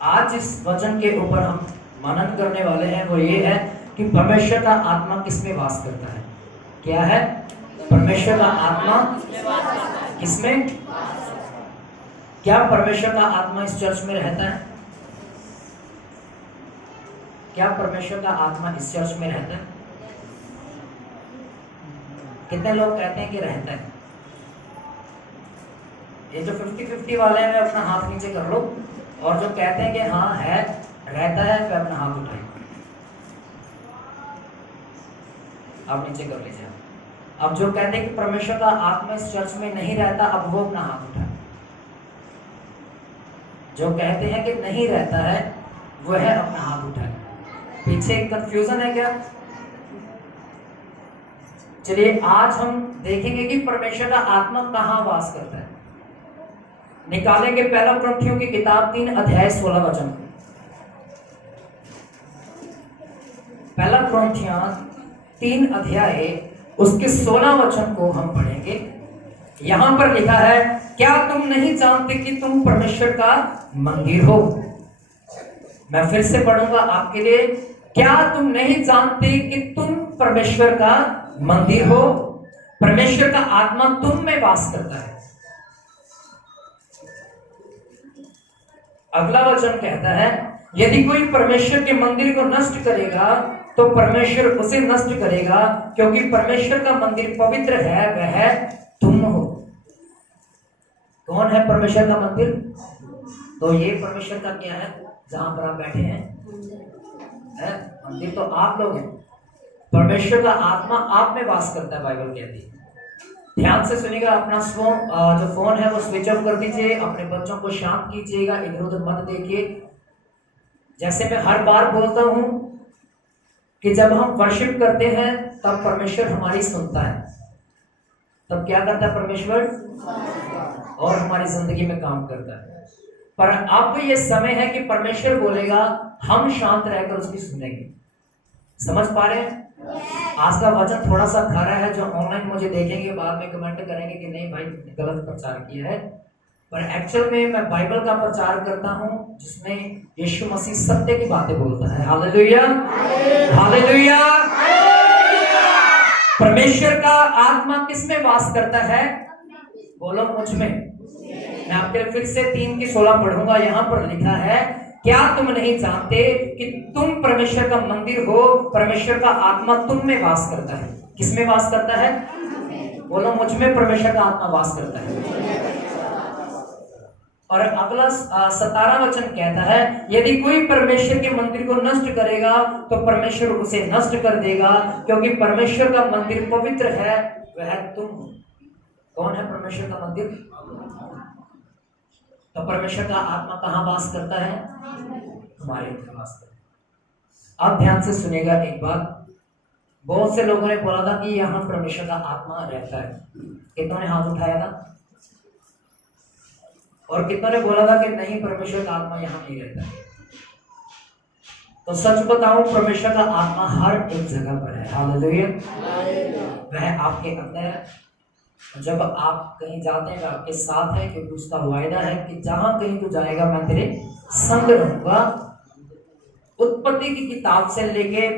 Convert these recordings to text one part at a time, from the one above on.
आज इस वचन के ऊपर हम मनन करने वाले हैं वो ये है कि परमेश्वर का आत्मा किसमें वास करता है। क्या है? परमेश्वर का आत्मा किसमें? क्या परमेश्वर का आत्मा इस चर्च में रहता है? क्या परमेश्वर का आत्मा इस चर्च में रहता है? कितने लोग कहते हैं कि रहता है? ये जो 50-50 वाले हैं वे अपना हाथ नीचे कर लो, और जो कहते हैं कि हाँ है, रहता है, वे अपना हाथ उठाइए। आप नीचे कर लीजिए। अब जो कहते हैं कि परमेश्वर का आत्मा इस चर्च में नहीं रहता, अब वो अपना हाथ उठाए। जो कहते हैं कि नहीं रहता है वो है अपना हाथ उठाए। पीछे कंफ्यूजन है क्या? चलिए आज हम देखेंगे कि परमेश्वर का आत्मा कहां वास करता है। निकालेंगे पहला कुरिन्थियों की किताब 3 अध्याय 16 वचन। पहला कुरिन्थियों 3 अध्याय उसके 16 वचन को हम पढ़ेंगे। यहां पर लिखा है, क्या तुम नहीं जानते कि तुम परमेश्वर का मंदिर हो? मैं फिर से पढ़ूंगा आपके लिए। क्या तुम नहीं जानते कि तुम परमेश्वर का मंदिर हो? परमेश्वर का आत्मा तुम में वास करता है। अगला वचन कहता है, यदि कोई परमेश्वर के मंदिर को नष्ट करेगा तो परमेश्वर उसे नष्ट करेगा, क्योंकि परमेश्वर का मंदिर पवित्र है, वह तुम हो। कौन है परमेश्वर का मंदिर? तो ये परमेश्वर का क्या है जहां पर आप बैठे हैं? मंदिर तो आप लोग हैं। परमेश्वर का आत्मा आप में वास करता है, बाइबल कहती है। ध्यान से सुनिएगा। अपना जो फोन है वो स्विच ऑफ कर दीजिए। अपने बच्चों को शांत कीजिएगा, इधर उधर मत देखिए। जैसे मैं हर बार बोलता हूं कि जब हम वर्शिप करते हैं तब परमेश्वर हमारी सुनता है। तब क्या करता है परमेश्वर? और हमारी जिंदगी में काम करता है। पर अब ये समय है कि परमेश्वर बोलेगा, हम शांत रहकर उसकी सुनेंगे। समझ पा रहे हैं? आज का वचन थोड़ा सा खरा है। जो ऑनलाइन मुझे देखेंगे बाद में कमेंट करेंगे कि नहीं भाई गलत प्रचार किया है, पर एक्चुअल में मैं बाइबल का प्रचार करता हूं जिसमें यीशु मसीह सत्य की बातें बोलता है। Hallelujah, hallelujah. परमेश्वर का आत्मा किसमें वास करता है? बोलो मुझ में। मैं आपके फिर से 3 की 16 पढ़ूंगा। यहां पर लिखा है, क्या तुम नहीं जानते कि तुम परमेश्वर का मंदिर हो? परमेश्वर का आत्मा तुम में वास करता है। किसमें वास करता है? बोलो मुझ में परमेश्वर का आत्मा वास करता है। और अगला 17 वचन कहता है, यदि कोई परमेश्वर के मंदिर को नष्ट करेगा तो परमेश्वर उसे नष्ट कर देगा, क्योंकि परमेश्वर का मंदिर पवित्र है, वह तुम हो। कौन है परमेश्वर का मंदिर? तो परमेश्वर का आत्मा कहां वास करता है? हमारे अंदर वास करता है। अब ध्यान से सुनिएगा एक बात। बहुत से लोगों ने बोला था कि यहां परमेश्वर का आत्मा रहता है। कितनों ने हाथ उठाया था? और कितनों ने बोला था कि नहीं, परमेश्वर का आत्मा यहां नहीं रहता है? तो सच बताऊं, परमेश्वर का आत्मा हर एक जगह पर है। हालेलुया। वह आपके अंदर है। जब आप कहीं जाते हैं आपके साथ है, क्योंकि उसका वायदा है कि जहां कहीं तू जाएगा मैं तेरे संग रहूंगा। उत्पत्ति की किताब से लेके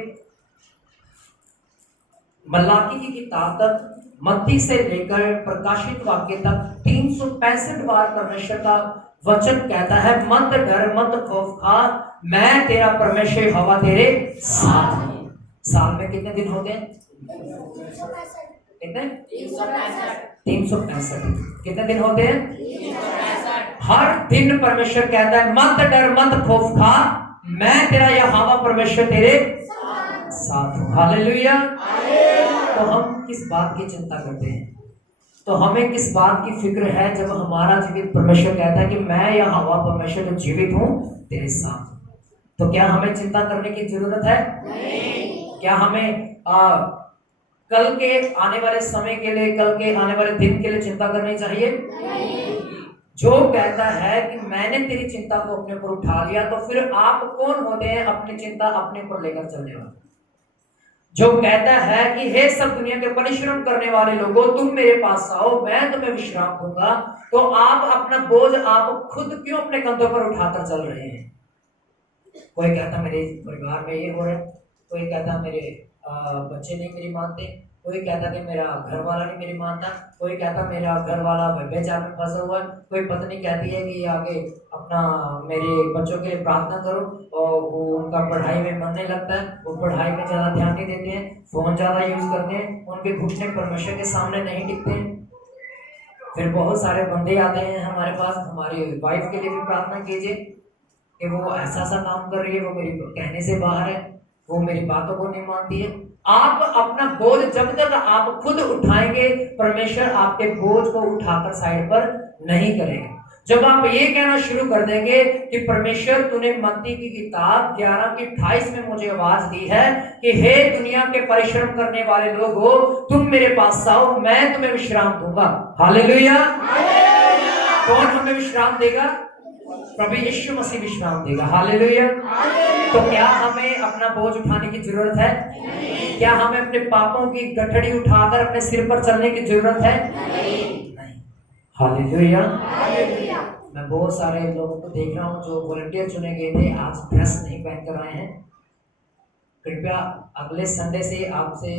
मलाकी की किताब तक, मत्ती से लेकर प्रकाशित वाक्य तक 365 बार परमेश्वर का वचन कहता है, मत डर, मत खौफ खा, मैं तेरा परमेश्वर यहोवा तेरे साथ हूं। साल में कितने दिन होते हैं? कितने? 365। कितने दिन होते हैं? 365। हर दिन परमेश्वर कहता है, मत डर, मत खौफ खा, मैं तेरा यहोवा परमेश्वर तेरे साथ हूं। हालेलुया। तो हम किस बात की चिंता करते हैं? तो हमें किस बात की फिक्र है जब हमारा जीवित परमेश्वर कहता है कि मैं यहोवा परमेश्वर जो जीवित हूं तेरे साथ हूं? तो क्या हमें चिंता करने की जरूरत है? नहीं। क्या हमें कल के आने वाले समय के लिए, कल के आने वाले दिन के लिए चिंता करनी चाहिए? नहीं। जो कहता है कि मैंने तेरी चिंता को अपने ऊपर उठा लिया, तो फिर आप कौन होते हैं अपनी चिंता अपने ऊपर लेकर चलने वाले? जो कहता है कि हे सब दुनिया के परिश्रम करने वाले लोगों, तुम मेरे पास आओ, मैं तुम्हें विश्राम दूंगा, तो आप अपना बोझ आप खुद क्यों अपने कंधों पर उठाकर चल रहे हैं? कोई कहता मेरे परिवार में ये हो रहा है, कोई कहता मेरे बच्चे नहीं मेरी मानते, कोई कहता कि मेरा घर वाला नहीं मेरी मानता, कोई कहता मेरा घर वाला व्यभिचार में फंसा हुआ है, कोई पत्नी कहती है कि आगे अपना मेरे बच्चों के लिए प्रार्थना करो, और वो उनका पढ़ाई में मन नहीं लगता है, वो पढ़ाई में ज़्यादा ध्यान नहीं देते हैं, फ़ोन ज़्यादा यूज़ करते हैं, उनके घुटने परमेश्वर के सामने नहीं टिकते हैं। फिर बहुत सारे बंदे आते हैं हमारे पास, हमारी वाइफ के लिए भी प्रार्थना कीजिए कि वो ऐसा सा काम कर रही है, वो मेरी कहने से बाहर है, वो मेरी बातों को नहीं मानती है। आप अपना बोझ जब तक आप खुद उठाएंगे, परमेश्वर आपके बोझ को उठाकर साइड पर नहीं करेगा। जब आप ये कहना शुरू कर देंगे कि परमेश्वर तूने मत्ती की किताब 11:28 में मुझे आवाज दी है कि हे दुनिया के परिश्रम करने वाले लोगों, तुम मेरे पास आओ, मैं तुम्हें विश्राम दूंगा। हालेलुया। कौन हमें विश्राम देगा? प्रभु यीशु मसीह विश्राम देगा। हालेलुया। तो क्या हमें अपना बोझ उठाने की जरूरत है? क्या हमें अपने पापों की गठड़ी उठाकर अपने सिर पर चलने की जरूरत है? नहीं। हालेलुया। मैं बहुत सारे लोगों को देख रहा हूँ जो वॉलंटियर चुने गए थे, आज ड्रेस नहीं पहन कर आए हैं। कृपया अगले संडे से आपसे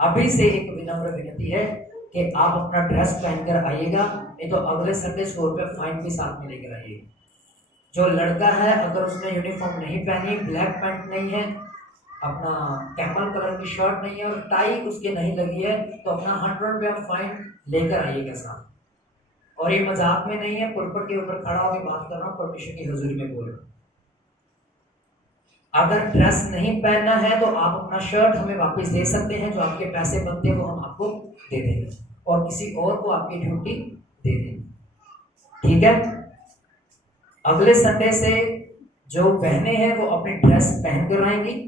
अभी से एक विनम्र विनती है कि आप अपना ड्रेस पहनकर आइएगा, नहीं तो अगले संडे 100 रुपये फाइन भी साथ में लेकर आइएगा। जो लड़का है अगर उसने यूनिफॉर्म नहीं पहनी, ब्लैक पैंट नहीं है, अपना कैमल कलर की शर्ट नहीं है और टाई उसके नहीं लगी है, तो अपना 100 रुपया फाइन लेकर आइएगा साथ। और ये मजाक में नहीं है, पुलपट के ऊपर खड़ा होकर बात कर रहा हूँ, परमेश्वर की हुजूरी में बोल रहा हूँ। अगर ड्रेस नहीं पहनना है तो आप अपना शर्ट हमें वापस दे सकते हैं, जो आपके पैसे बनते हैं वो हम आपको दे देंगे और किसी और को आपकी ड्यूटी दे देंगे। ठीक है? अगले संडे से जो बहनें हैं वो अपनी ड्रेस पहन कर आएंगी।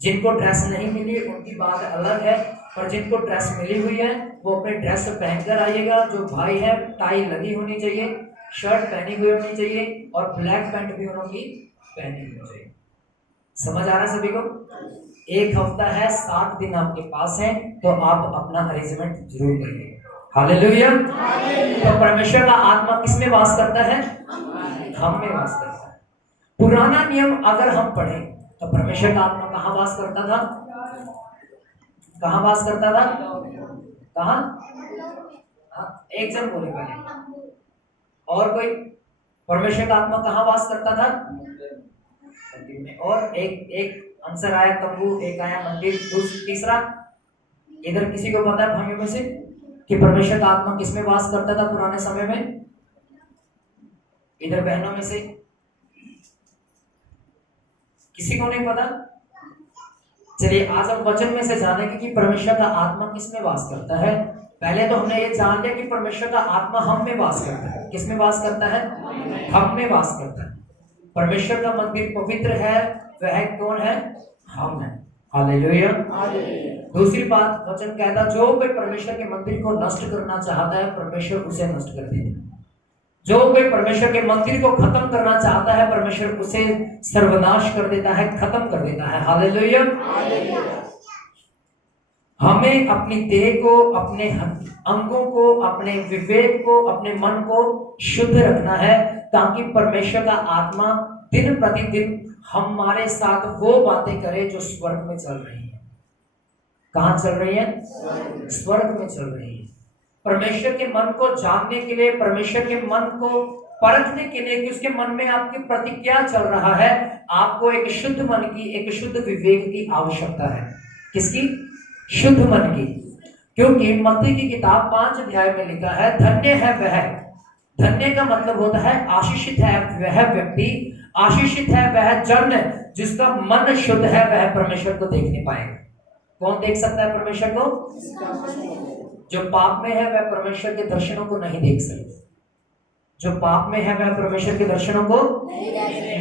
जिनको ड्रेस नहीं मिली उनकी बात अलग है, पर जिनको ड्रेस मिली हुई है वो अपनी ड्रेस पहन कर आइएगा। जो भाई है टाई लगी होनी चाहिए, शर्ट पहनी हुई होनी चाहिए और ब्लैक पैंट भी उन्होंने पहनी होनी चाहिए। समझ आ रहा है सभी को? एक हफ्ता है, 7 दिन आपके पास है, तो आप अपना अरेंजमेंट जरूर करिए। हालेलुया। तो परमेश्वर का आत्मा किसमें वास करता है? हम में वास करता है। पुराना नियम अगर हम पढ़ें तो परमेश्वर का आत्मा कहाँ वास करता था? कहाँ वास करता था? कहाँ? एक जन बोले पहले। और कोई? परमेश्वर का आत्मा कहाँ वास करता था? में। और एक आंसर आया तंबू, एक आया मंदिर, तीसरा इधर किसी को पता है भाइयों में से कि परमेश्वर का आत्मा किसमें वास करता था पुराने समय में? इधर बहनों में से किसी को नहीं पता? चलिए आज हम वचन में से जानेंगे कि परमेश्वर का आत्मा किसमें वास करता है। पहले तो हमने ये जान लिया कि परमेश्वर का आत्मा हम में वास करता है। किसमें वास करता है? हम में वास करता है। परमेश्वर का मंदिर पवित्र है, वह कौन है? हम है। हालेलुया। दूसरी बात वचन कहता, जो कोई परमेश्वर के मंदिर को नष्ट करना चाहता है परमेश्वर उसे नष्ट कर देता है। जो कोई परमेश्वर के मंदिर को खत्म करना चाहता है परमेश्वर उसे सर्वनाश कर देता है, खत्म कर देता है। हालेलुया। हमें अपनी देह को, अपने अंगों को, अपने विवेक को, अपने मन को शुद्ध रखना है, ताकि परमेश्वर का आत्मा दिन प्रतिदिन हमारे साथ वो बातें करे जो स्वर्ग में चल रही है। कहां चल रही है? स्वर्ग में चल रही है। परमेश्वर के मन को जानने के लिए, परमेश्वर के मन को परखने के लिए कि उसके मन में आपकी प्रति क्या चल रहा है, आपको एक शुद्ध मन की, एक शुद्ध विवेक की आवश्यकता है। किसकी? शुद्ध मन की। क्योंकि मत्ती की किताब 5 अध्याय में लिखा है, धन्य है वह, धन्य का मतलब होता है आशीषित है वह व्यक्ति, आशीषित है वह जन जिसका मन शुद्ध है, वह परमेश्वर को देख नहीं पाएगा। कौन देख सकता है परमेश्वर को? जो पाप में है वह परमेश्वर के दर्शनों को नहीं देख सकता। जो पाप में है वह परमेश्वर के दर्शनों को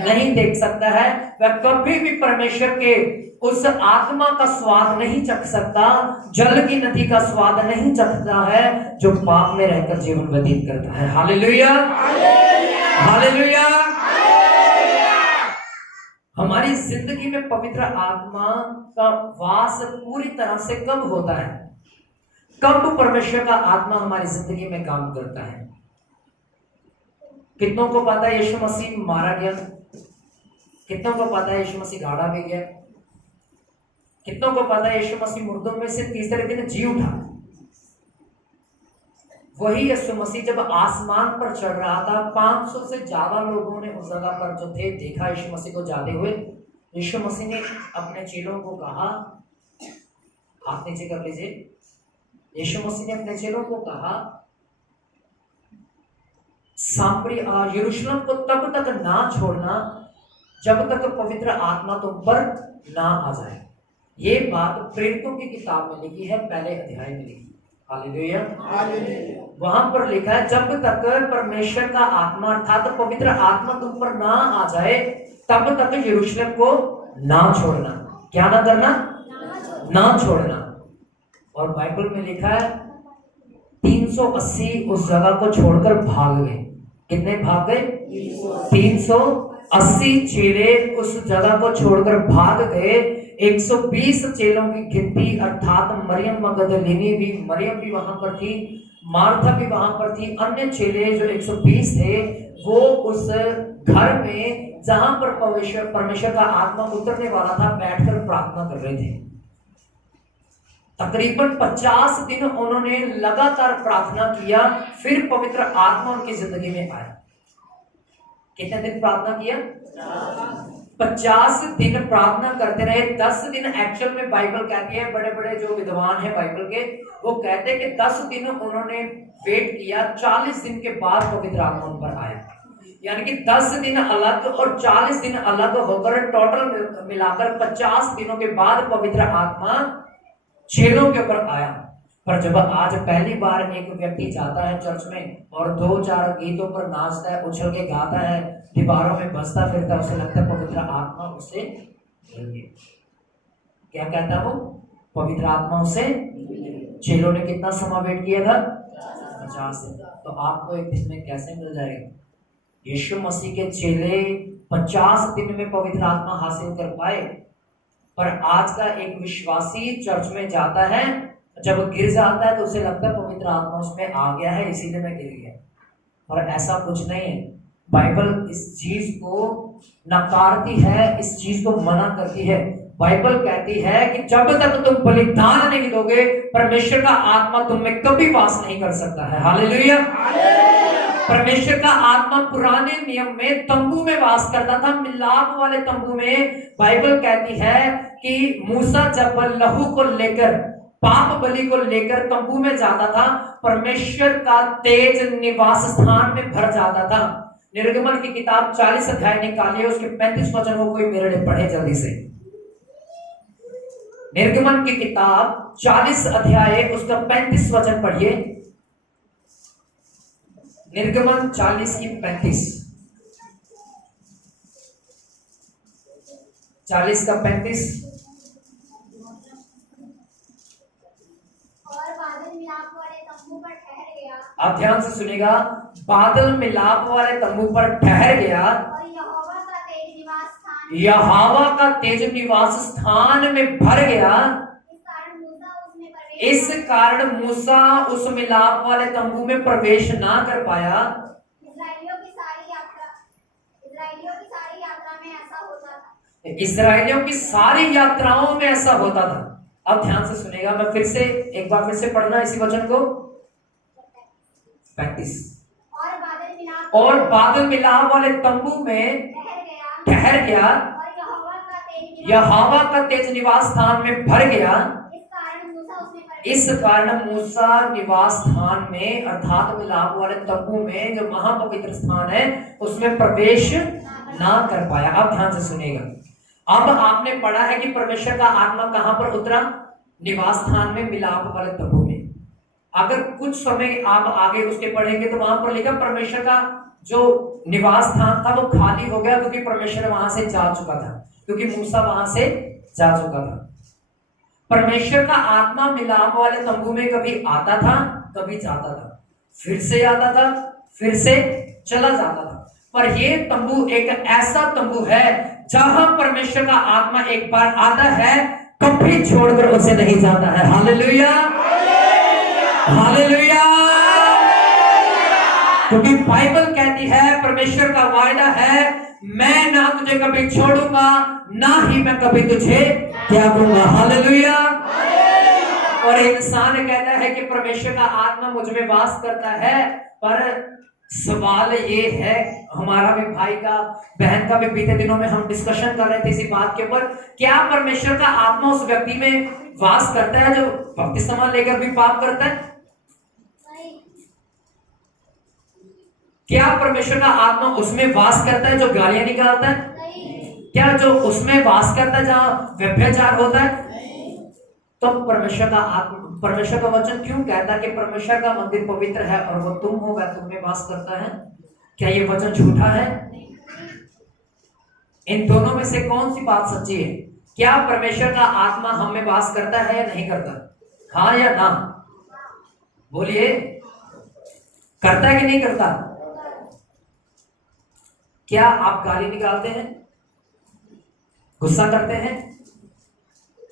नहीं देख सकता है। वह कभी भी परमेश्वर के उस आत्मा का स्वाद नहीं चख सकता, जल की नदी का स्वाद नहीं चखता है जो पाप में रहकर जीवन व्यतीत करता है। Hallelujah, hallelujah. हमारी जिंदगी में पवित्र आत्मा का वास पूरी तरह से कब होता है? कब परमेश्वर का आत्मा हमारी जिंदगी में काम करता है? कितनों को पता है यीशु मसीह मारा गया? कितनों को पता है यीशु मसीह गाड़ा भी गया? कितनों को पता है यीशु मसीह मुर्दों में से तीसरे दिन जी उठा? वही यीशु मसीह जब आसमान पर चढ़ रहा था, 500 से ज्यादा लोगों ने उस जगह पर जो थे देखा यीशु मसीह को जाते हुए। यीशु मसीह ने अपने चेलों को कहा, हाथ नीचे कर लीजिए। यीशु मसीह ने अपने चेलों को कहा, यरूशलेम को तब तक ना छोड़ना जब तक पवित्र आत्मा तुम पर ना आ जाए। ये बात प्रेरितों की किताब में लिखी है, पहले अध्याय में लिखी। हालेलुया। वहां पर लिखा है, जब तक परमेश्वर का आत्मा अर्थात पवित्र आत्मा तुम पर ना आ जाए तब तक यरूशलेम को ना छोड़ना। क्या ना करना? ना छोड़ना। और बाइबल में लिखा है 380 उस जगह को छोड़कर भाग गए। कितने भाग गए? 380 चेले उस जगह को छोड़कर भाग गए। 120 चेलों की गिनती अर्थात मरियम मगदलिनी भी, मरियम भी वहां पर थी, मार्था भी वहां पर थी। अन्य चेले जो 120 थे वो उस घर में जहां पर परमेश्वर का आत्मा उतरने वाला था बैठकर प्रार्थना कर रहे थे। तकरीबन 50 दिन उन्होंने लगातार प्रार्थना किया, फिर पवित्र आत्मा उनकी जिंदगी में आया। कितने दिन प्रार्थना किया? 50 दिन प्रार्थना करते रहे। 10 दिन एक्चुअल में बाइबल कहती है, बड़े बड़े जो विद्वान हैं बाइबल के, वो कहते हैं कि 10 दिन उन्होंने वेट किया, 40 दिन के बाद पवित्र आत्मा उन पर आया। यानी कि 10 दिन अलग और 40 दिन अलग होकर टोटल मिलाकर 50 दिनों के बाद पवित्र आत्मा चेलों के ऊपर आया। पर जब आज पहली बार एक व्यक्ति जाता है चर्च में और 2-4 गीतों पर नाचता है, उछल के गाता है, दीवारों में बसता फिरता, उसे लगता है पवित्र आत्मा उसे मिल गई। क्या कहता वो? पवित्र आत्मा उसे। चेलों ने कितना समय वेट किया था? 50 दिन। तो आपको एक दिन में कैसे मिल जाएगा? यीशु मसीह के चेले 50 दिन में पवित्र आत्मा हासिल कर पाए, पर आज का एक विश्वासी चर्च में जाता है, जब गिर जाता है तो उसे लगता है पवित्र आत्मा उसमें आ गया है इसीलिए मैं गिर गया। पर ऐसा कुछ नहीं है। बाइबल इस चीज को नकारती है, इस चीज को मना करती है। बाइबल कहती है कि जब तक तुम बलिदान नहीं दोगे परमेश्वर का आत्मा तुम में कभी वास नहीं कर सकता है। हालेलुया। परमेश्वर का आत्मा पुराने नियम में तंबू में वास करता था, मिलाप वाले तंबू में। बाइबल कहती है कि मूसा जब लहू को लेकर, पाप बलि को लेकर तंबू में जाता था, परमेश्वर का तेज निवास स्थान में भर जाता था। निर्गमन की किताब 40 अध्याय निकालिए, उसके 35 वचन को कोई मेरे लिए पढ़े जल्दी से। निर्गमन की किताब 40 अध्याय उसका 35 वचन पढ़िए। निर्गमन 40 की 35, 40 का 35। और बादल मिलाप वाले तंबू पर ठहर गया। आप ध्यान से सुनिएगा, बादल मिलाप वाले तंबू पर ठहर गया और यहोवा का तेज निवास स्थान, यहोवा का तेज निवास स्थान में भर गया। इस कारण मूसा उस मिलाप वाले तंबू में प्रवेश ना कर पाया। इस्राएलियों की सारी यात्रा में ऐसा होता था। इस्राएलियों की सारी यात्राओं में ऐसा होता था। अब ध्यान से सुनेगा, मैं फिर से एक बार फिर से पढ़ना इसी वचन को। 35। और बादल मिलाप वाले तंबू में ठहर गया, यहोवा का तेज निवास स्थान में भर गया। इस कारण मूसा निवास स्थान में अर्थात मिलाप वाले तंबू में जो महापवित्र स्थान है उसमें प्रवेश ना कर पाया। अब ध्यान से सुनेगा। अब आपने पढ़ा है कि परमेश्वर का आत्मा कहां पर उतरा? निवास स्थान में, मिलाप वाले तंबू में। अगर कुछ समय आप आगे उसके पढ़ेंगे तो वहां पर लिखा परमेश्वर का जो निवास स्थान था वो खाली हो गया, क्योंकि परमेश्वर वहां से जा चुका था, क्योंकि मूसा वहां से जा चुका था। परमेश्वर का आत्मा मिलाप वाले तंबू में कभी आता था, कभी जाता था, फिर से आता था, फिर से चला जाता था। पर ये तंबू एक ऐसा तंबू है जहां परमेश्वर का आत्मा एक बार आता है, कभी छोड़कर उसे नहीं जाता है। Hallelujah, hallelujah. क्योंकि बाइबल कहती है, परमेश्वर का वायदा है, मैं ना तुझे कभी छोड़ूंगा, ना ही मैं कभी तुझे त्यागूंगा। हालेलुया। और इंसान कहता है कि परमेश्वर का आत्मा मुझ में वास करता है, पर सवाल ये है, हमारा भी भाई का, बहन का भी बीते दिनों में हम डिस्कशन कर रहे थे इसी बात के ऊपर, क्या परमेश्वर का आत्मा उस व्यक्ति में वास करता है जो बपतिस्मा लेकर भी पाप करता है? क्या परमेश्वर का आत्मा उसमें वास करता है जो गालियां निकालता है? क्या जो उसमें वास करता है जहां व्यभिचार होता है? तो परमेश्वर का आत्मा, परमेश्वर का वचन क्यों कहता है कि परमेश्वर का मंदिर पवित्र है और वो तुम हो, वह तुम में वास करता है? क्या ये वचन झूठा है? इन दोनों में से कौन सी बात सच्ची है? क्या परमेश्वर का आत्मा हम में वास करता है या नहीं करता? हाँ या ना? बोलिए, करता है कि नहीं करता? क्या आप गाली निकालते हैं, गुस्सा करते हैं?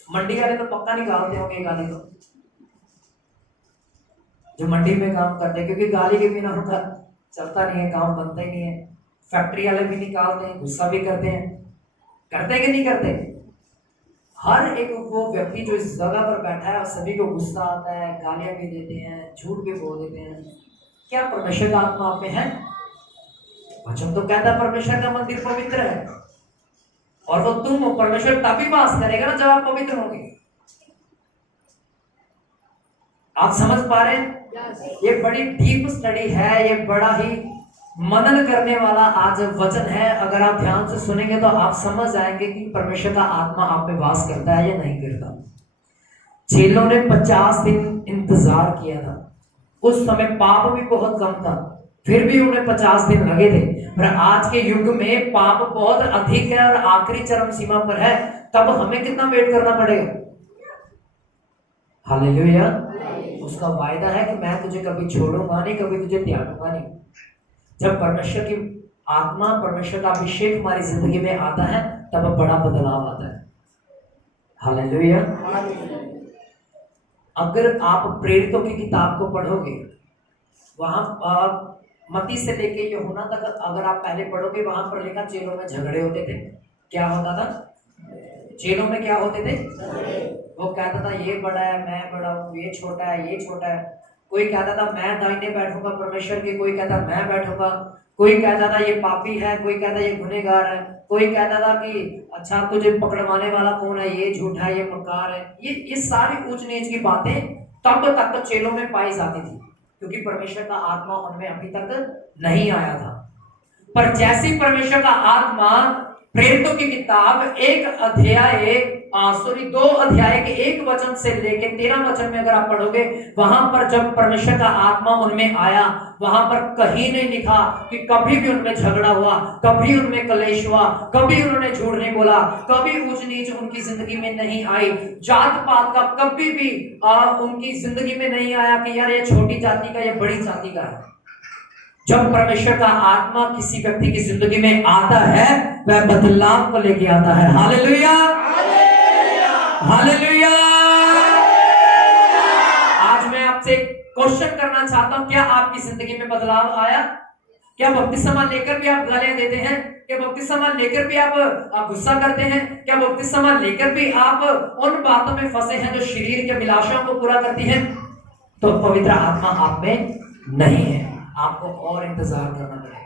मंडी वाले तो पक्का निकालते होंगे गाली, तो जो मंडी में काम करते हैं, क्योंकि गाली के बिना उनका चलता नहीं है, काम बनता ही नहीं है। फैक्ट्री वाले भी निकालते हैं, गुस्सा भी करते हैं, करते हैं कि नहीं करते? हर एक वो व्यक्ति जो इस जगह पर बैठा है, सभी को गुस्सा आता है, गालियां भी देते हैं, झूठ भी बोल देते हैं। क्या परमेश्वर का आत्मा आप में है? वचन तो कहता है परमेश्वर का मंदिर पवित्र है, और वो तुम हो। परमेश्वर तभी वास करेगा ना जब आप पवित्र होंगे। आप समझ पा रहे हैं? ये बड़ी डीप स्टडी है, ये बड़ा ही मनन करने वाला आज वचन है। अगर आप ध्यान से सुनेंगे तो आप समझ जाएंगे कि परमेश्वर का आत्मा आप में वास करता है या नहीं करता। चेलों ने 50 दिन इंतजार किया था, उस समय पाप भी बहुत कम था, फिर भी उन्हें 50 दिन लगे थे। पर आज के युग में पाप बहुत अधिक है और आखिरी चरम सीमा पर है, तब हमें कितना वेट करना पड़ेगा? हालेलुया। उसका वायदा है कि मैं तुझे कभी छोड़ूंगा नहीं, कभी तुझे त्यागूंगा नहीं। जब परमेश्वर की आत्मा, परमेश्वर का अभिषेक हमारी जिंदगी में आता है, तब बड़ा बदलाव आता है। हालेलुया। अगर आप प्रेरितों की किताब को पढ़ोगे, वहां मत्ती से लेके यूहन्ना तक अगर आप पहले पढ़ोगे, वहां पर लिखा चेलों में झगड़े होते थे। क्या होता था? चेलों में क्या होते थे? वो कहता था ये बड़ा है, मैं बड़ा हूँ, ये छोटा है, ये छोटा है। कोई कहता था मैं दाहिने बैठूंगा परमेश्वर के, कोई कहता मैं बैठूंगा, कोई कहता था ये पापी है, कोई कहता ये गुनहगार है, कोई कहता था कि अच्छा तुझे पकड़वाने वाला कौन है, ये झूठा है, ये मक्कार है। ये सारी ऊंच नीच की बातें तब तक तो चेलों में पाई जाती थी, क्योंकि परमेश्वर का आत्मा उनमें अभी तक नहीं आया था। पर जैसे परमेश्वर का आत्मा, प्रेरितों की किताब 2 अध्याय के 1 वचन से लेके 13 वचन में अगर आप पढ़ोगे, वहां पर जब परमेश्वर का आत्मा उनमें आया, वहां पर कहीं नहीं लिखा कि कभी भी उनमें झगड़ा हुआ, कभी उनमें कलेश हुआ, कभी उन्होंने झूठ नहीं बोला, कभी ऊंच नीच उनकी जिंदगी में नहीं आई, जात पात का कभी भी उनकी जिंदगी में नहीं आया कि यार ये छोटी जाति का, ये बड़ी जाति का है। जब परमेश्वर का आत्मा किसी व्यक्ति की जिंदगी में आता है, वह बदलाव को लेके आता है। Hallelujah, hallelujah. आज मैं आपसे क्वेश्चन करना चाहता हूं, क्या आपकी जिंदगी में बदलाव आया? क्या बपतिस्मा लेकर भी आप गालियां देते हैं? क्या बपतिस्मा लेकर भी आप गुस्सा करते हैं? क्या बपतिस्मा लेकर भी आप उन बातों में फंसे हैं जो शरीर के अभिलाषाओं को पूरा करती हैं? तो पवित्र आत्मा आप में नहीं है, आपको और इंतजार करना पड़ेगा।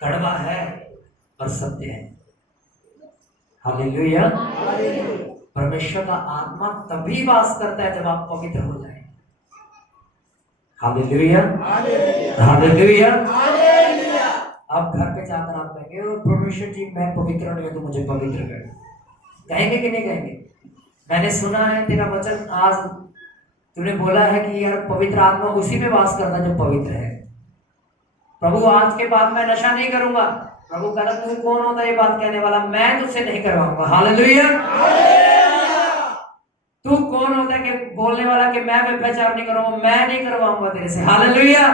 कड़वा है और सत्य है। हालेलुया। परमेश्वर का आत्मा तभी वास करता है जब आप पवित्र हो जाए। Hallelujah, hallelujah. अब घर पे जाकर आप कहेंगे परमेश्वर जी मैं पवित्र नहीं हूं तो मुझे पवित्र कर, कहेंगे कि नहीं कहेंगे? मैंने सुना है तेरा वचन, आज तूने बोला है कि यार पवित्र आत्मा उसी में वास करना जो पवित्र है। प्रभु आज के बाद मैं नशा नहीं करूंगा। प्रभु कहता तू कौन होता है ये बात कहने वाला? मैं तुझसे नहीं करवाऊंगा। हालेलुया। तू कौन होता है कि बोलने वाला कि मैं व्यभिचार नहीं करूंगा? मैं नहीं करवाऊंगा तेरे से। हालेलुया।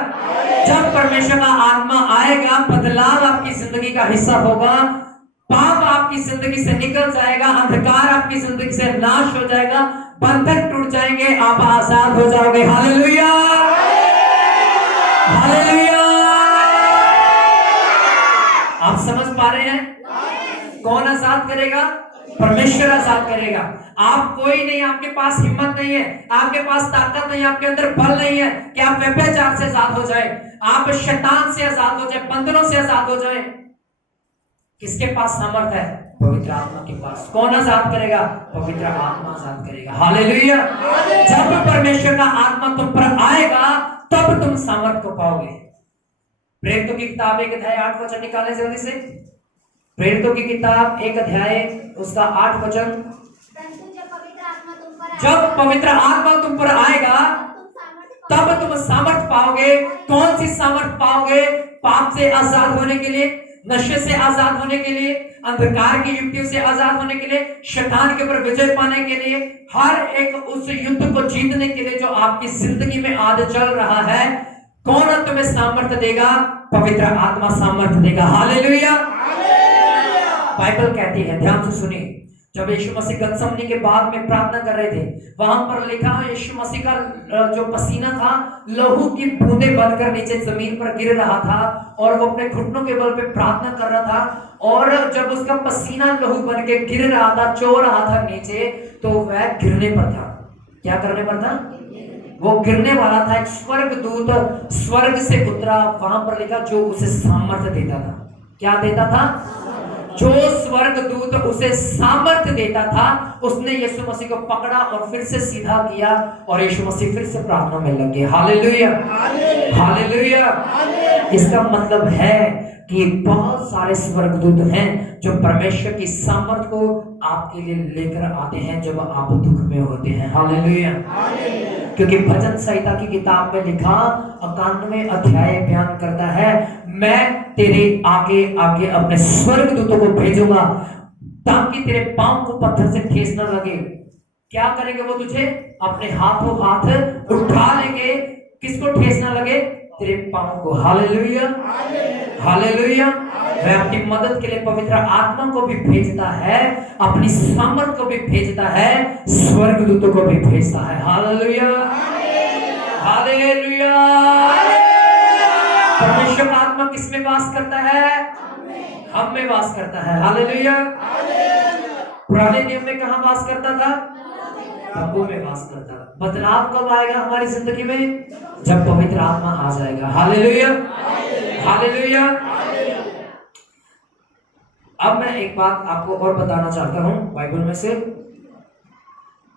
जब परमेश्वर का आत्मा आएगा, बदलाव आपकी जिंदगी का हिस्सा होगा, पाप आपकी जिंदगी से निकल जाएगा, अंधकार आपकी जिंदगी से नाश हो जाएगा, बंधन टूट जाएंगे, आप आजाद हो जाओगे। Hallelujah, hallelujah. आप समझ पा रहे हैं? कौन आजाद करेगा? परमेश्वर आजाद करेगा। आप कोई नहीं, आपके पास हिम्मत नहीं है, आपके पास ताकत नहीं है, आपके अंदर बल नहीं है कि आप व्यभिचार से आजाद हो जाए, आप शैतान से आजाद हो जाए, बंधनों से आजाद हो जाए। किसके पास सामर्थ है? पवित्र आत्मा के पास। कौन आजाद करेगा? पवित्र आत्मा आजाद करेगा। हालेलुया। जब परमेश्वर का आत्मा तुम पर आएगा तब तुम सामर्थ को पाओगे। प्रेरितों की किताब 1 अध्याय 8 वचन निकाले जल्दी से। प्रेरितों की किताब 1 अध्याय उसका 8 वचन। परंतु जब पवित्र आत्मा तुम पर जब पवित्र आत्मा तुम पर आएगा तब तुम सामर्थ पाओगे। कौन सी सामर्थ पाओगे? पाप से आजाद होने के लिए, नशे से आजाद होने के लिए, अंधकार की युक्तियों से आजाद होने के लिए, शैतान के ऊपर विजय पाने के लिए, हर एक उस युद्ध को जीतने के लिए जो आपकी जिंदगी में आज चल रहा है। कौन तुम्हें सामर्थ देगा? पवित्र आत्मा सामर्थ देगा। हालेलुया। बाइबल कहती है, ध्यान से सुनिए, जब यीशु मसीह गतसमनी के बाद में प्रार्थना कर रहे थे, वहां पर लिखा है यीशु मसीह का जो पसीना था लहू की बूंदें बनकर नीचे जमीन पर गिर रहा था और वो अपने घुटनों के बल पे प्रार्थना कर रहा था। और जब उसका पसीना लहू बन के गिर रहा था, चो रहा था नीचे, तो वह गिरने पर था। क्या करने पर था? वो गिरने वाला था। एक स्वर्ग दूत स्वर्ग से उतरा, वहां पर लिखा जो उसे सामर्थ्य देता था। क्या देता था? जो स्वर्ग दूत उसे सामर्थ्य देता था, उसने यीशु मसीह को पकड़ा और फिर से सीधा किया और यीशु मसीह फिर से प्रार्थना में लग गए। Hallelujah, hallelujah. इसका मतलब है कि बहुत सारे स्वर्गदूत हैं जो परमेश्वर की सामर्थ को आपके लिए लेकर आते हैं जब आप दुख में होते हैं। हालेलुया। क्योंकि भजन संहिता की किताब में लिखा 91 अध्याय बयान करता है, मैं तेरे आगे आगे अपने स्वर्गदूतों को भेजूंगा ताकि तेरे पांव को पत्थर से ठेस न लगे। क्या करेंगे वो? तुझे अपने हाथों हाथ उठा लेंगे। किसको ठेस न लगे? तेरे पांव को। Hallelujah, hallelujah. वह अपनी मदद के लिए पवित्र आत्मा को भी भेजता है, अपनी सामर्थ को भी भेजता है, स्वर्गदूतों को भी भेजता है। Hallelujah, hallelujah. परमेश्वर का आत्मा किस में वास करता है? हम में वास करता है। हालेलुया। पुराने नियम में कहां वास करता था? तंबू में वास करता था। बदलाव कब आएगा हमारी जिंदगी में? जब पवित्र आत्मा आ जाएगा। Hallelujah, hallelujah. अब मैं एक बात आपको और बताना चाहता हूं बाइबल में से।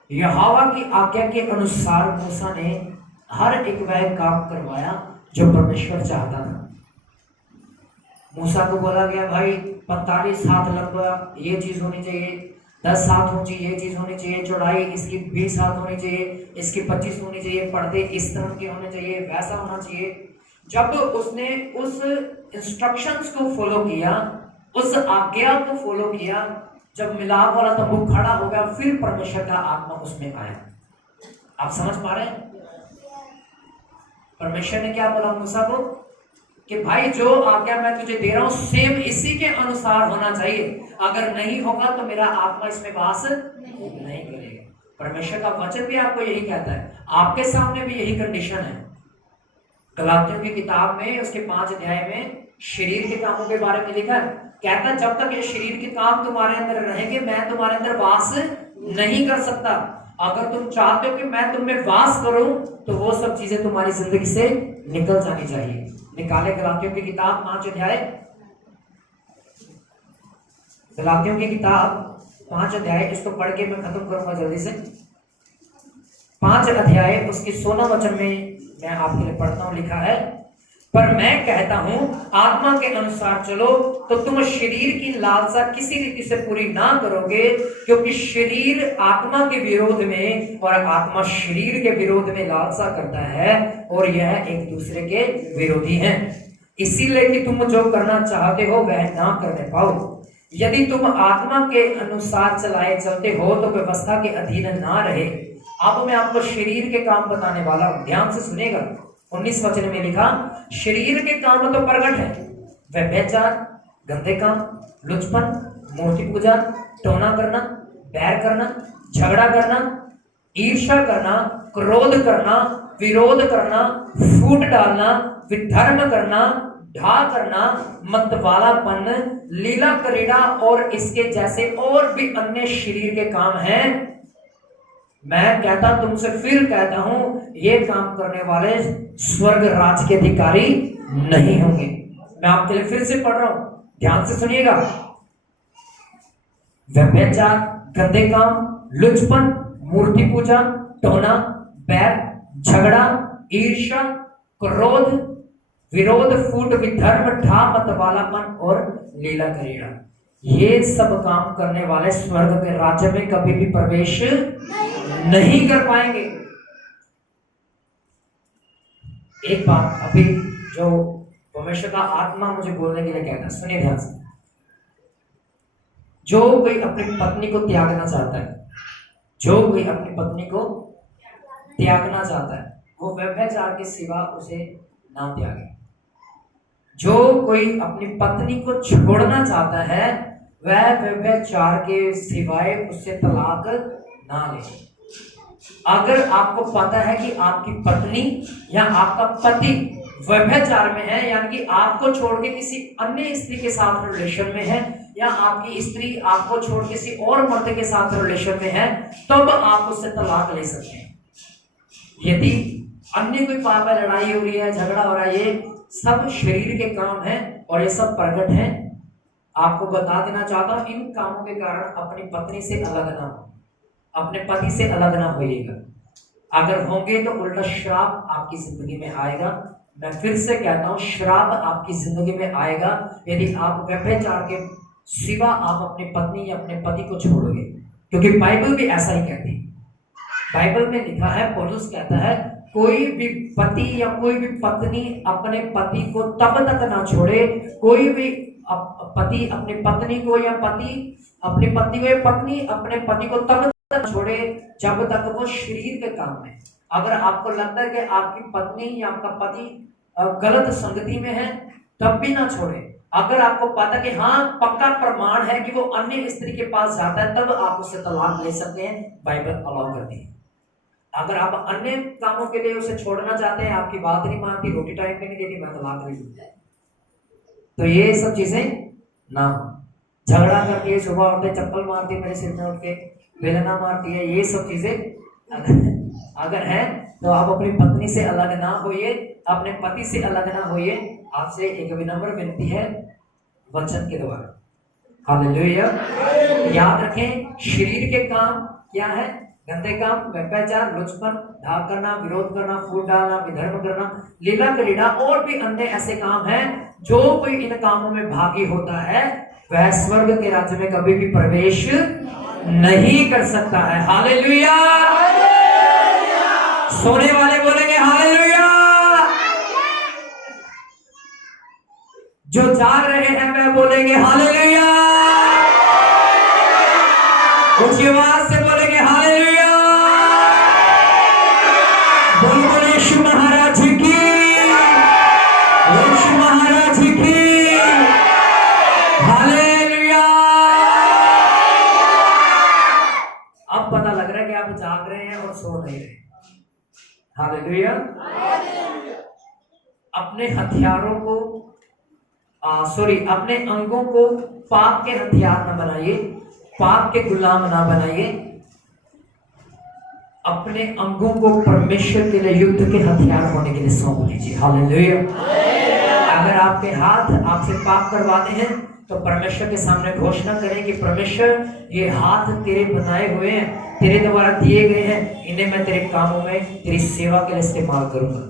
यहोवा की आज्ञा के अनुसार मूसा ने हर एक वह काम करवाया जो परमेश्वर चाहता था। मूसा को बोला गया, भाई 45 हाथ लंबा ये चीज होनी चाहिए, 10 हाथ होनी चाहिए, ये चीज होनी चाहिए, चौड़ाई इसकी 20 हाथ होनी चाहिए, इसकी 25 होनी चाहिए, पर्दे इस तरह के होने चाहिए, वैसा होना चाहिए। जब उसने उस इंस्ट्रक्शंस को फॉलो किया, उस आज्ञा को फॉलो किया, जब मिलाप वाला तंबू खड़ा हो गया, फिर परमेश्वर का आत्मा उसमें आया। आप समझ पा रहे हैं? परमेश्वर ने क्या बोला मूसा को कि भाई जो आज्ञा मैं तुझे दे रहा हूं सेम इसी के अनुसार होना चाहिए। अगर नहीं होगा तो मेरा आत्मा इसमें वास नहीं करेगा। परमेश्वर का वचन भी आपको यही कहता है, आपके सामने भी यही कंडीशन है। गलातियों की किताब में उसके 5 अध्याय में शरीर के कामों के बारे में लिखा है। कहता है जब तक ये शरीर के काम तुम्हारे अंदर रहेंगे मैं तुम्हारे अंदर वास नहीं कर सकता। अगर तुम चाहते हो कि मैं तुम में वास करूं तो वो सब चीजें तुम्हारी जिंदगी से निकल जानी चाहिए। निकाले गलातियों की किताब 5 अध्याय, गलातियों की किताब 5 अध्याय, इसको पढ़ के मैं खत्म करूंगा जल्दी से। 5 अध्याय उसके 16 वचन में मैं आपके लिए पढ़ता हूं। लिखा है, पर मैं कहता हूं आत्मा के अनुसार चलो तो तुम शरीर की लालसा किसी रीति से पूरी ना करोगे, क्योंकि शरीर आत्मा के विरोध में और आत्मा शरीर के विरोध में लालसा करता है और यह एक दूसरे के विरोधी हैं, इसीलिए कि तुम जो करना चाहते हो वह ना करने पाओ। यदि तुम आत्मा के अनुसार चलाए चलते हो तो व्यवस्था के अधीन ना रहे। अब मैं आपको शरीर के काम बताने वाला हूं, ध्यान से सुनेगा। 19 वचन में लिखा, शरीर के काम तो प्रकट है, व्यभिचार, गंदे काम, लुचपन, मूर्ति पूजा, टोना करना, बैर करना, झगड़ा करना, ईर्ष्या करना, क्रोध करना, विरोध करना, फूट डालना, विधर्म करना, ढा करना, मतवालापन, लीला क्रीड़ा और इसके जैसे और भी अन्य शरीर के काम हैं। मैं कहता तुमसे फिर कहता हूं, ये काम करने वाले स्वर्ग राज के अधिकारी नहीं होंगे। मैं आपके लिए फिर से पढ़ रहा हूं, ध्यान से सुनिएगा। व्यभिचार, गंदे काम, लुचपन, मूर्ति पूजा, टोना, बैर, झगड़ा, ईर्ष्या, क्रोध, विरोध, फूट, विधर्म, ढा, मतवालापन और लीला क्रीड़ा, ये सब काम करने वाले स्वर्ग के राज्य में कभी भी प्रवेश नहीं कर पाएंगे। एक बात अभी जो परमेश्वर का आत्मा मुझे बोलने के लिए कहता है, सुनिए ध्यान से। जो कोई अपनी पत्नी को त्यागना चाहता है, जो कोई अपनी पत्नी को त्यागना चाहता है, वो व्यभिचार के सिवा उसे ना त्यागे। जो कोई अपनी पत्नी को छोड़ना चाहता है, वह व्यभिचार के सिवाय उससे तलाक ना ले। अगर आपको पता है कि आपकी पत्नी या आपका पति व्यभिचार में है, यानी कि आपको छोड़ के किसी अन्य स्त्री के साथ रिलेशन में है, या आपकी स्त्री आपको छोड़ किसी और मर्द के साथ रिलेशन में है, तब आप उससे तलाक ले सकते हैं। यदि अन्य कोई पाप है, लड़ाई हो रही है, झगड़ा हो रहा है, ये सब शरीर के काम हैं और ये सब प्रकट हैं। आपको बता देना चाहता हूं, इन कामों के कारण अपनी पत्नी से अलग ना हो, अपने पति से अलग ना होइएगा। अगर होंगे तो उल्टा श्राप आपकी जिंदगी में आएगा। मैं फिर से कहता हूं, श्राप आपकी जिंदगी में आएगा यदि आप व्यभिचार के सिवा आप अपनी पत्नी या अपने पति को छोड़ोगे, क्योंकि बाइबल भी ऐसा ही कहती है। बाइबल में लिखा है, पौलुस कहता है, कोई भी पति या कोई भी पत्नी अपने पति को तब तक ना छोड़े, कोई भी पति अपनी पत्नी को या पति अपनी पत्नी को या पत्नी अपने पति को तब तक छोड़े जब तक वो शरीर के काम में। अगर आपको लगता है कि आपकी पत्नी या आपका पति गलत संगति में है, तब भी ना छोड़े। अगर आपको पता कि हाँ पक्का प्रमाण है कि वो अन्य स्त्री के पास जाता है, तब आप उससे तलाक ले सकते हैं, बाइबल अलाउ करती है। अगर आप अन्य कामों के लिए उसे छोड़ना चाहते हैं, आपकी बात नहीं मानती, रोटी टाइम पे नहीं देती, मैं तलाक ले लूंगा, तो ये सब चीजें ना हो। झगड़ा करती है, सुबह उठते चप्पल मारती है, मेरे सिर में उठ के बेलना मारती है, ये सब चीजें अगर है तो आप अपनी पत्नी से अलग ना होइए, अपने पति से अलग ना होइए। आपसे एक विनम्र विनती है वचन के द्वारा, हालेलुया। याद रखें, शरीर के काम क्या है? गंदे काम, व्यभिचार, लुचपन, ढा करना, विरोध करना, फूट डालना, विधर्म करना, लीला क्रीड़ा और भी अन्य ऐसे काम हैं। जो कोई इन कामों में भागी होता है, वह स्वर्ग के राज्य में कभी भी प्रवेश नहीं कर सकता है। हालेलुया। सोने वाले बोलेंगे हालेलुया। जो जाग रहे हैं वह बोलेंगे हालेलुया। ऊंची आवाज से बोलेंगे हालेलुया। बोल बोल यीशु महाराज की, यीशु महाराज की हालेलुया। अब पता लग रहा है कि आप जाग रहे हैं और सो नहीं रहे। हालेलुया। अपने हथियारों को अपने अंगों को पाप के हथियार न बनाइए, पाप के गुलाम ना बनाइए। अपने अंगों को परमेश्वर के लिए युद्ध के हथियार होने के लिए सौंप दीजिए। हालेलुया। अगर आपके हाथ आपसे पाप करवाते हैं तो परमेश्वर के सामने घोषणा करें कि परमेश्वर, ये हाथ तेरे बनाए हुए हैं, तेरे द्वारा दिए गए हैं, इन्हें मैं तेरे कामों में तेरी सेवा के लिए इस्तेमाल करूंगा।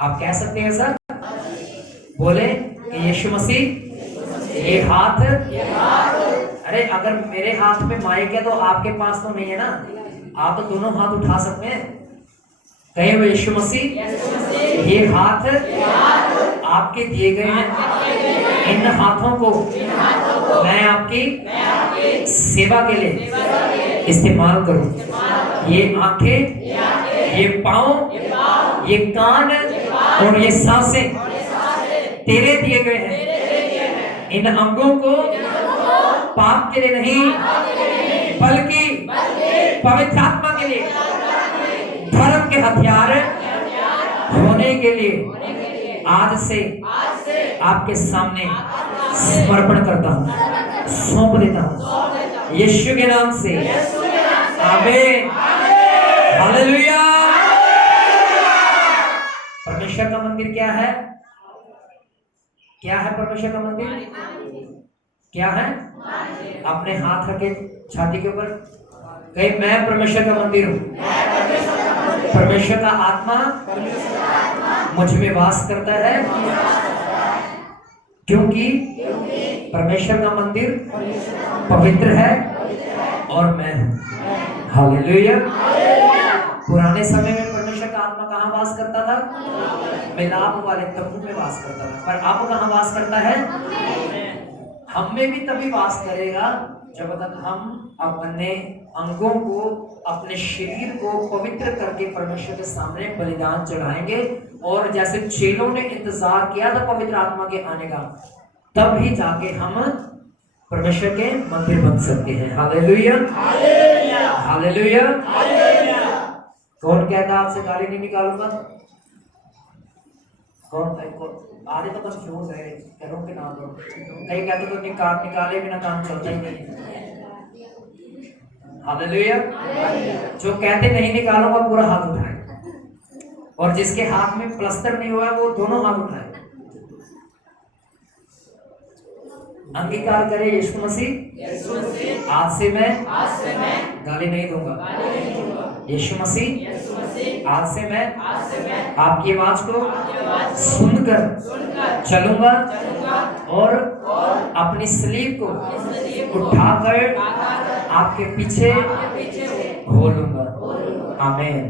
आप कह सकते हैं सर? बोले कि यीशु मसीह, ये हाथ, अरे अगर मेरे हाथ में माइक है तो आपके पास तो नहीं है ना, आप तो दोनों हाथ उठा सकते हैं। कहे हुए यीशु मसीह, ये हाथ आपके दिए गए हैं, इन हाथों को मैं आपकी सेवा के लिए इस्तेमाल करूं। ये आंखें, ये पांव, ये कान और ये सांसें तेरे दिए गए हैं। इन अंगों को पाप के लिए नहीं बल्कि पवित्र आत्मा के लिए धर्म के हथियार होने के लिए आज से आपके सामने समर्पण करता हूँ, सौंप देता हूँ यीशु के नाम से। आमीन, हालेलुया। परमेश्वर का मंदिर क्या है? क्या है परमेश्वर का मंदिर? क्या है? अपने हाथ रखे छाती के ऊपर, कहीं मैं परमेश्वर का मंदिर हूँ। परमेश्वर का आत्मा मुझ में वास करता है, क्योंकि परमेश्वर का मंदिर पवित्र है और मैं हूँ। हालेलुया। पुराने समय में परमेश्वर का आत्मा कहाँ वास करता था? मिलाप वाले तंबू में वास करता था, पर अब कहाँ वास करता है? हम में भी तभी वास करेगा जब तक हम अपने अंगों को, अपने शरीर को पवित्र करके परमेश्वर के सामने बलिदान चढ़ाएंगे। और जैसे चेलों ने इंतजार किया था पवित्र आत्मा के आने का, तब ही जाके हम परमेश्वर के मंदिर बन सकते हैं। Hallelujah, hallelujah. कौन कहता आपसे गाली नहीं निकालूंगा? आधे तो कंफ्यूज है, करो कि ना करो। कहीं कहते तो निकाले बिना काम चलता ही नहीं। हालेलुया। जो कहते नहीं निकालूंगा पूरा हाथ उठाए, और जिसके हाथ में प्लस्तर नहीं हुआ वो दोनों हाथ उठाए। अंगीकार करे यीशु मसीह, आज से मैं गाली नहीं दूंगा। यीशु मसीह, आज से मैं आपकी आवाज को सुनकर चलूंगा और अपनी स्लीव को उठाकर आपके पीछे हो लूंगा। आमीन।